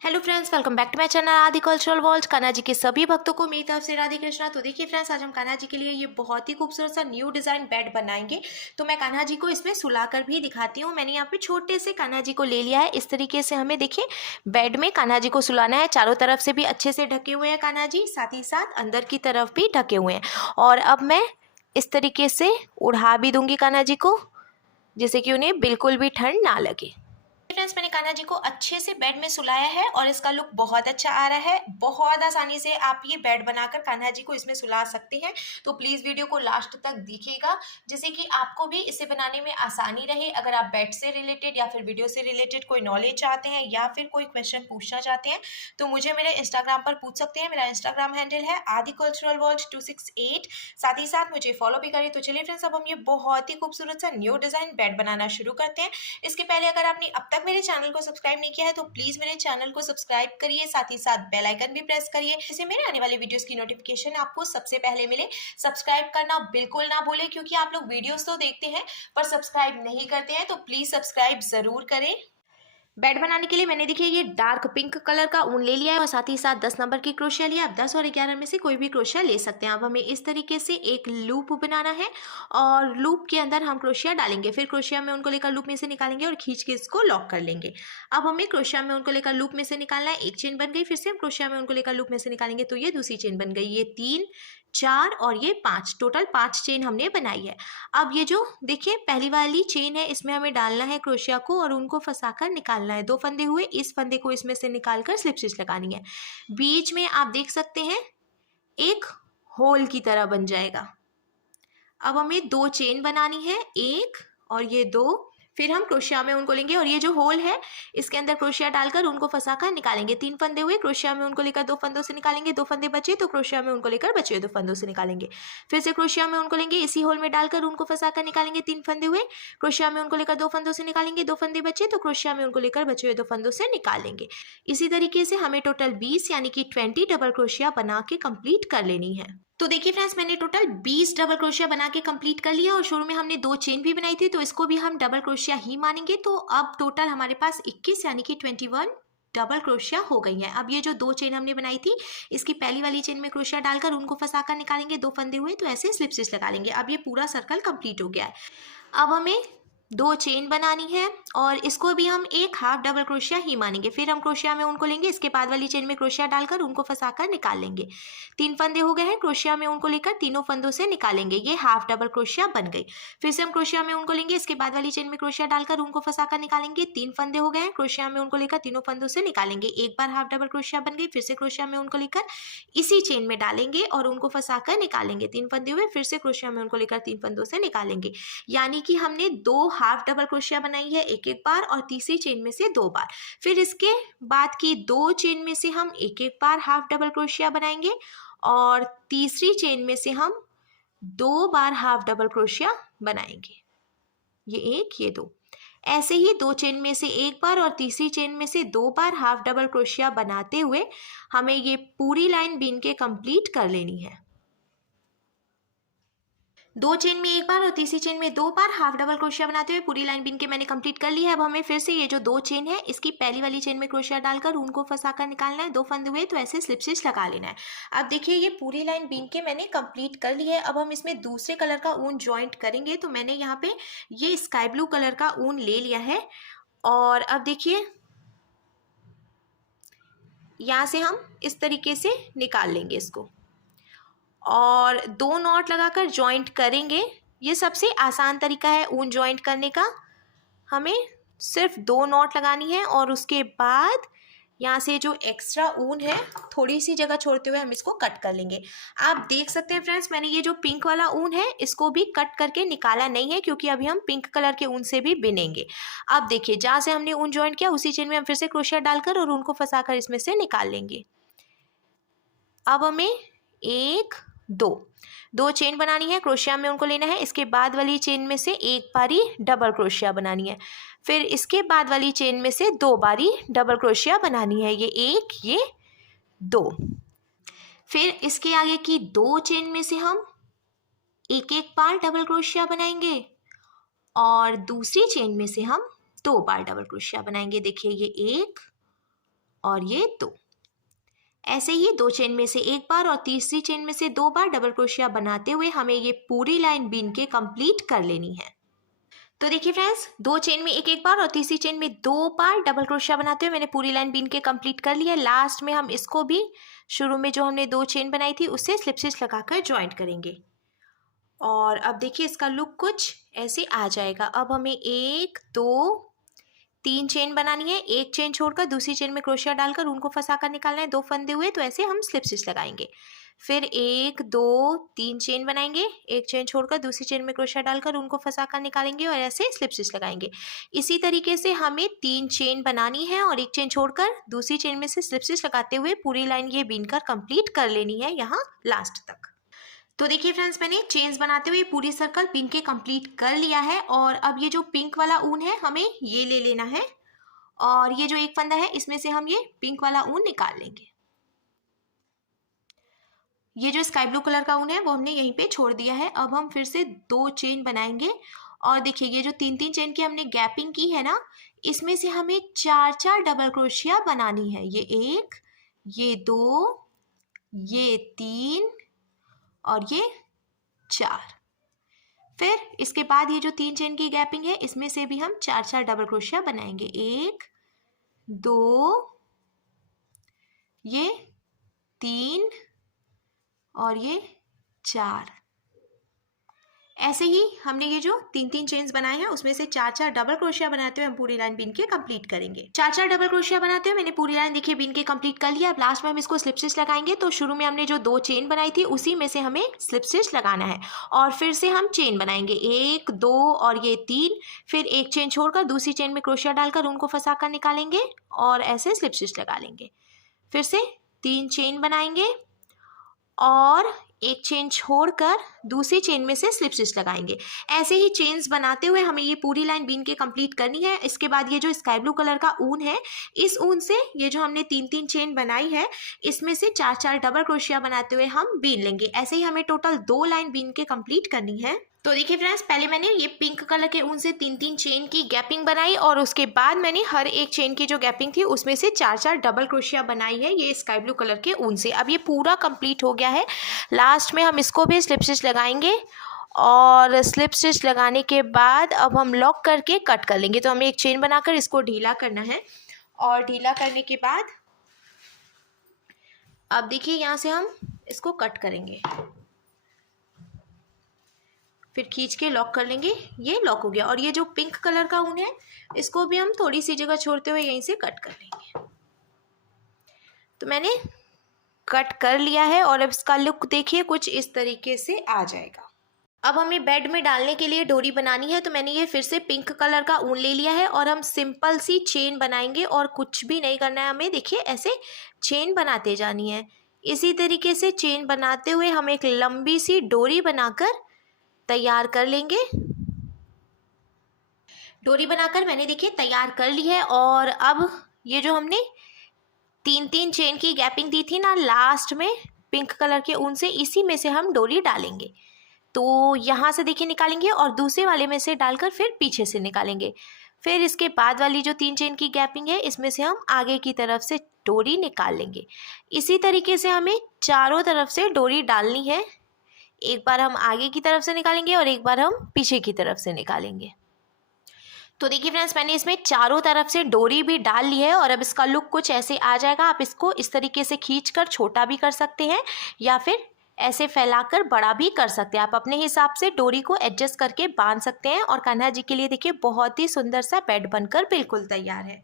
Hello friends, welcome back to my channel Aadi cultural world. Kanha ji के सभी भक्तों को मेरी तरफ से राधे कृष्णा। तो देखिए फ्रेंड्स, आज हम कान्हा जी के लिए ये बहुत ही खूबसूरत सा न्यू डिज़ाइन बेड बनाएंगे। तो मैं कान्हा जी को इसमें सुलाकर भी दिखाती हूँ। मैंने यहाँ पे छोटे से कान्हा जी को ले लिया है। इस तरीके से हमें देखिए बेड में कान्हा जी को सुलाना है। चारों तरफ से भी अच्छे से ढके हुए हैं कान्हा जी, साथ ही साथ अंदर की तरफ भी ढके हुए हैं। और अब मैं इस तरीके से उड़ा भी दूंगी कान्हा जी को, जिससे कि उन्हें बिल्कुल भी ठंड ना लगे। फ्रेंड्स, मैंने कान्हा जी को अच्छे से बेड में सुलाया है और इसका लुक बहुत अच्छा आ रहा है। बहुत आसानी से आप ये बेड बनाकर कान्हा जी को इसमें सुला सकते हैं। तो प्लीज वीडियो को लास्ट तक देखिएगा, जिससे कि आपको भी इसे बनाने में आसानी रहे। अगर आप बेड से रिलेटेड या फिर वीडियो से रिलेटेड कोई नॉलेज चाहते हैं या फिर कोई क्वेश्चन पूछना चाहते हैं तो मुझे मेरे इंस्टाग्राम पर पूछ सकते हैं। मेरा इंस्टाग्राम हैंडल है आदि कल्चरल वर्ल्ड 268। साथ ही साथ मुझे फॉलो भी करें। तो चलिए फ्रेंड्स, अब हम ये बहुत ही खूबसूरत सा न्यू डिजाइन बेड बनाना शुरू करते हैं। इसके पहले अगर आपने अब तक मेरे चैनल को सब्सक्राइब नहीं किया है तो प्लीज मेरे चैनल को सब्सक्राइब करिए, साथ ही साथ बेल आइकन भी प्रेस करिए, जिससे मेरे आने वाले वीडियोस की नोटिफिकेशन आपको सबसे पहले मिले। सब्सक्राइब करना बिल्कुल ना भूलें, क्योंकि आप लोग वीडियोस तो देखते हैं पर सब्सक्राइब नहीं करते हैं। तो प्लीज सब्सक्राइब जरूर करें। बेड बनाने के लिए मैंने देखिए ये डार्क पिंक कलर का ऊन ले लिया है और साथ ही साथ 10 नंबर की क्रोशिया लिया। आप 10 और 11 में से कोई भी क्रोशिया ले सकते हैं। अब हमें इस तरीके से एक लूप बनाना है और लूप के अंदर हम क्रोशिया डालेंगे। फिर क्रोशिया में उनको लेकर लूप में से निकालेंगे और खींच के इसको लॉक कर लेंगे। अब हमें क्रोशिया में उनको लेकर लूप में से निकालना है। एक चेन बन गई। फिर से हम क्रोशिया में उनको लेकर लूप में से निकालेंगे तो ये दूसरी चेन बन गई। ये 3, 4 और ये 5, टोटल 5 चेन हमने बनाई है। अब ये जो देखिए पहली वाली चेन है, इसमें हमें डालना है क्रोशिया को और उनको फंसाकर निकालना है। 2 फंदे हुए, इस फंदे को इसमें से निकालकर स्लिप स्टिच लगानी है। बीच में आप देख सकते हैं एक होल की तरह बन जाएगा। अब हमें 2 चेन बनानी है, 1 और ये 2। फिर हम क्रोशिया में उनको लेंगे और ये जो होल है इसके अंदर क्रोशिया डालकर उनको फंसाकर निकालेंगे। 3 फंदे हुए, क्रोशिया में उनको लेकर 2 फंदों से निकालेंगे। 2 फंदे बचे तो क्रोशिया में उनको लेकर बचे हुए 2 फंदों से निकालेंगे। फिर से क्रोशिया में उनको लेंगे, इसी होल में डालकर उनको फंसाकर निकालेंगे। 3 फंदे हुए, क्रोशिया में उनको लेकर 2 फंदों से निकालेंगे। 2 फंदे बचे तो क्रोशिया में उनको लेकर बचे हुए 2 फंदों से निकालेंगे। इसी तरीके से हमें टोटल 20 यानी कि 20 डबल क्रोशिया बना के कंप्लीट कर लेनी है। तो देखिए फ्रेंड्स, मैंने टोटल 20 डबल क्रोशिया बना के कंप्लीट कर लिया और शुरू में हमने 2 चेन भी बनाई थी तो इसको भी हम डबल क्रोशिया ही मानेंगे। तो अब टोटल हमारे पास 21 यानी कि 21 डबल क्रोशिया हो गई है। अब ये जो 2 चेन हमने बनाई थी इसकी पहली वाली चेन में क्रोशिया डालकर उनको फंसाकर निकालेंगे। 2 फंदे हुए तो ऐसे स्लिप स्टिच लगा लेंगे। अब ये पूरा सर्कल कंप्लीट हो गया है। अब हमें 2 चेन बनानी है और इसको भी हम एक हाफ डबल क्रोशिया ही मानेंगे। फिर हम क्रोशिया में उनको लेंगे, इसके बाद वाली चेन में क्रोशिया डालकर उनको फंसाकर निकाल लेंगे। 3 फंदे हो गए हैं, क्रोशिया में उनको लेकर तीनों फंदों से निकालेंगे। ये हाफ डबल क्रोशिया बन गई। फिर से हम क्रोशिया में उनको लेंगे, इसके बाद वाली चेन में क्रोशिया डालकर उनको फंसाकर निकालेंगे। 3 फंदे हो गए हैं, क्रोशिया में उनको लेकर तीनों फंदों से निकालेंगे। एक बार हाफ डबल क्रोशिया बन गई। फिर से क्रोशिया में उनको लेकर इसी चेन में डालेंगे और उनको फंसाकर निकालेंगे। 3 फंदे हुए, फिर से क्रोशिया में उनको लेकर 3 फंदों से निकालेंगे। यानी कि हमने 2 हाफ डबल क्रोशिया बनाई है एक एक बार और तीसरी चेन में से 2 बार। फिर इसके बाद की 2 चेन में से हम एक एक बार हाफ डबल क्रोशिया बनाएंगे और तीसरी चेन में से हम 2 बार हाफ डबल क्रोशिया बनाएंगे। ये 1, ये 2, ऐसे ही 2 चेन में से एक बार और तीसरी चेन में से 2 बार हाफ डबल क्रोशिया बनाते हुए हमें ये पूरी लाइन बीन के कंप्लीट कर लेनी है। 2 चेन में एक बार और तीसरी चेन में 2 बार हाफ डबल क्रोशिया बनाते हुए पूरी लाइन बीन के मैंने कंप्लीट कर ली है। अब हमें फिर से ये जो 2 चेन है इसकी पहली वाली चेन में क्रोशिया डालकर उनको फंसाकर निकालना है। 2 फंदे हुए तो ऐसे स्लिप स्टिच लगा लेना है। अब देखिए ये पूरी लाइन बीन के मैंने कंप्लीट कर ली है। अब हम इसमें दूसरे कलर का ऊन ज्वाइंट करेंगे। तो मैंने यहाँ पे ये स्काई ब्लू कलर का ऊन ले लिया है और अब देखिए यहाँ से हम इस तरीके से निकाल लेंगे इसको और 2 नॉट लगाकर ज्वाइंट करेंगे। ये सबसे आसान तरीका है ऊन ज्वाइंट करने का। हमें सिर्फ 2 नॉट लगानी है और उसके बाद यहाँ से जो एक्स्ट्रा ऊन है थोड़ी सी जगह छोड़ते हुए हम इसको कट कर लेंगे। आप देख सकते हैं फ्रेंड्स, मैंने ये जो पिंक वाला ऊन है इसको भी कट करके निकाला नहीं है, क्योंकि अभी हम पिंक कलर के ऊन से भी बिनेंगे। अब देखिए जहाँ से हमने ऊन ज्वाइंट किया उसी चेन में हम फिर से क्रोशिया डालकर और ऊन को फंसाकर इसमें से निकाल लेंगे। अब हमें 1, 2 चेन बनानी है, क्रोशिया में उनको लेना है। इसके बाद वाली चेन में से एक बारी डबल क्रोशिया बनानी है। फिर इसके बाद वाली चेन में से 2 बारी डबल क्रोशिया बनानी है। ये 1, ये 2। फिर इसके आगे की 2 चेन में से हम एक एक बार डबल क्रोशिया बनाएंगे और दूसरी चेन में से हम 2 बार डबल क्रोशिया बनाएंगे। देखिए ये 1 और ये 2। ऐसे ही 2 चेन में से एक बार और तीसरी चेन में से 2 बार डबल क्रोशिया बनाते हुए हमें ये पूरी लाइन बीन के कंप्लीट कर लेनी है। तो देखिए फ्रेंड्स, 2 चेन में एक बार और तीसरी चेन में 2 बार डबल क्रोशिया बनाते हुए मैंने पूरी लाइन बीन के कंप्लीट कर लिया है। लास्ट में हम इसको भी शुरू में जो हमने 2 चेन बनाई थी उससे स्लिप स्टिच लगाकर ज्वाइंट करेंगे। और अब देखिए इसका लुक कुछ ऐसे आ जाएगा। अब हमें 1 2 3 चेन बनानी है, एक चेन छोड़कर दूसरी चेन में क्रोशिया डालकर उनको फंसाकर निकालना है 2 फंदे हुए। तो ऐसे हम स्लिप स्टिच लगाएंगे। फिर 1 2 3 चेन बनाएंगे, एक चेन छोड़कर दूसरी चेन में क्रोशिया डालकर उनको फंसाकर निकालेंगे और ऐसे स्लिप स्टिच लगाएंगे। इसी तरीके से हमें 3 चेन बनानी है और एक चेन छोड़कर दूसरी चेन में से स्लिप स्टिच लगाते हुए पूरी लाइन ये बीनकर कंप्लीट कर लेनी है यहाँ लास्ट तक। तो देखिए फ्रेंड्स, मैंने चेन्स बनाते हुए पूरी सर्कल बीन के कंप्लीट कर लिया है। और अब ये जो पिंक वाला ऊन है हमें ये ले लेना है और ये जो एक फंदा है इसमें से हम ये पिंक वाला ऊन निकाल लेंगे। ये जो स्काई ब्लू कलर का ऊन है वो हमने यहीं पे छोड़ दिया है। अब हम फिर से 2 चेन बनाएंगे और देखिए ये जो 3-3 चेन की हमने गैपिंग की है ना, इसमें से हमें 4-4 डबल क्रोशिया बनानी है। ये 1, ये 2, ये 3 और ये 4। फिर इसके बाद ये जो 3 चेन की गैपिंग है इसमें से भी हम 4-4 डबल क्रोशिया बनाएंगे। 1 2, ये 3 और ये 4। ऐसे ही हमने ये जो 3-3 चेन्स बनाए हैं उसमें से 4-4 डबल क्रोशिया बनाते हुए हम पूरी लाइन बीन के कंप्लीट करेंगे। 4-4 डबल क्रोशिया बनाते हुए मैंने पूरी लाइन देखिए बीन के कंप्लीट कर लिया। अब लास्ट में हम इसको स्लिप स्टिच लगाएंगे। तो शुरू में हमने जो 2 चेन बनाई थी उसी में से हमें स्लिप स्टिच लगाना है और फिर से हम चेन बनाएंगे 1 2 और ये 3। फिर एक चेन छोड़कर दूसरी चेन में क्रोशिया डालकर उनको फंसा कर निकालेंगे और ऐसे स्लिप स्टिच लगा लेंगे। फिर से 3 चेन बनाएंगे और एक चेन छोड़कर दूसरी चेन में से स्लिप स्टिच लगाएंगे। ऐसे ही चेन्स बनाते हुए हमें ये पूरी लाइन बीन के कंप्लीट करनी है। इसके बाद ये जो स्काई ब्लू कलर का ऊन है, इस ऊन से ये जो हमने 3-3 चेन बनाई है इसमें से 4-4 डबल क्रोशिया बनाते हुए हम बीन लेंगे। ऐसे ही हमें टोटल 2 लाइन बीन के कंप्लीट करनी है। तो देखिए फ्रेंड्स, पहले मैंने ये पिंक कलर के ऊन से 3-3 चेन की गैपिंग बनाई और उसके बाद मैंने हर एक चेन की जो गैपिंग थी उसमें से 4-4 डबल क्रोशिया बनाई है ये स्काई ब्लू कलर के ऊन से। अब ये पूरा कंप्लीट हो गया है। लास्ट में हम इसको भी स्लिप स्टिच लगाएंगे और स्लिप स्टिच लगाने के बाद अब हम लॉक करके कट कर लेंगे। तो हमें एक चेन बनाकर इसको ढीला करना है और ढीला करने के बाद अब देखिए यहाँ से हम इसको कट करेंगे, फिर खींच के लॉक कर लेंगे। ये लॉक हो गया। और ये जो पिंक कलर का ऊन है इसको भी हम थोड़ी सी जगह छोड़ते हुए यहीं से कट कर लेंगे। तो मैंने कट कर लिया है और अब इसका लुक देखिए कुछ इस तरीके से आ जाएगा। अब हमें बेड में डालने के लिए डोरी बनानी है। तो मैंने ये फिर से पिंक कलर का ऊन ले लिया है और हम सिंपल सी चेन बनाएंगे और कुछ भी नहीं करना है हमें। देखिए ऐसे चेन बनाते जानी है। इसी तरीके से चेन बनाते हुए हम एक लंबी सी डोरी बनाकर तैयार कर लेंगे। डोरी बनाकर मैंने देखिए तैयार कर ली है। और अब ये जो हमने 3-3 चेन की गैपिंग दी थी ना लास्ट में पिंक कलर के ऊन से, इसी में से हम डोरी डालेंगे। तो यहाँ से देखिए निकालेंगे और दूसरे वाले में से डालकर फिर पीछे से निकालेंगे। फिर इसके बाद वाली जो 3 चेन की गैपिंग है इसमें से हम आगे की तरफ से डोरी निकाल लेंगे। इसी तरीके से हमें चारों तरफ से डोरी डालनी है। एक बार हम आगे की तरफ से निकालेंगे और एक बार हम पीछे की तरफ से निकालेंगे। तो देखिए फ्रेंड्स, मैंने इसमें चारों तरफ से डोरी भी डाल ली है और अब इसका लुक कुछ ऐसे आ जाएगा। आप इसको इस तरीके से खींचकर छोटा भी कर सकते हैं या फिर ऐसे फैलाकर बड़ा भी कर सकते हैं। आप अपने हिसाब से डोरी को एडजस्ट करके बांध सकते हैं। और कान्हा जी के लिए देखिए बहुत ही सुंदर सा बेड बनकर बिल्कुल तैयार है।